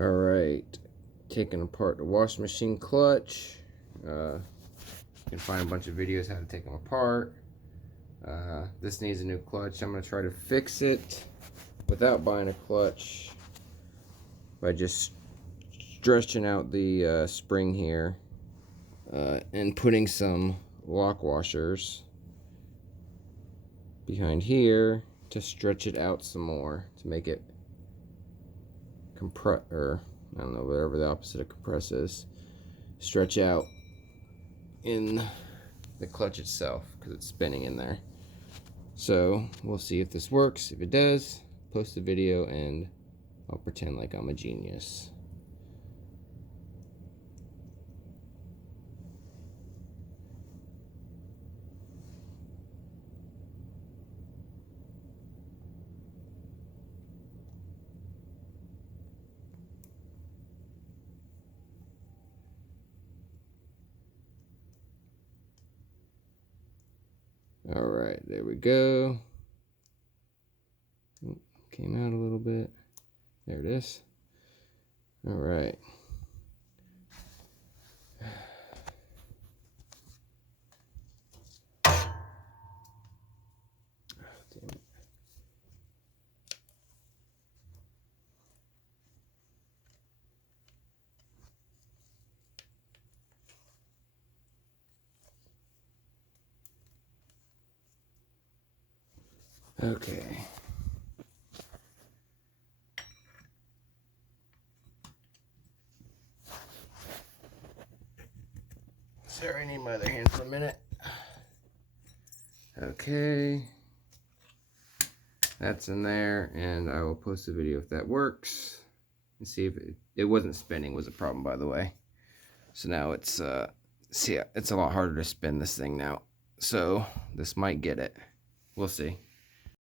Alright, taking apart the washing machine clutch. You can find a bunch of videos how to take them apart. This needs a new clutch. I'm going to try to fix it without buying a clutch by just stretching out the spring here and putting some lock washers behind here to stretch it out some more to make it compress, or I don't know, whatever the opposite of compress is, stretch out in the clutch itself because it's spinning in there. So we'll see if this works. If it does, post a video and I'll pretend like I'm a genius. Alright, there we go. Came out a little bit. There it is. Alright. Okay. Sorry, I need my other hand for a minute. Okay. That's in there, and I will post a video if that works. And see if it wasn't spinning was a problem, by the way. So now it's see, it's a lot harder to spin this thing now. So this might get it. We'll see.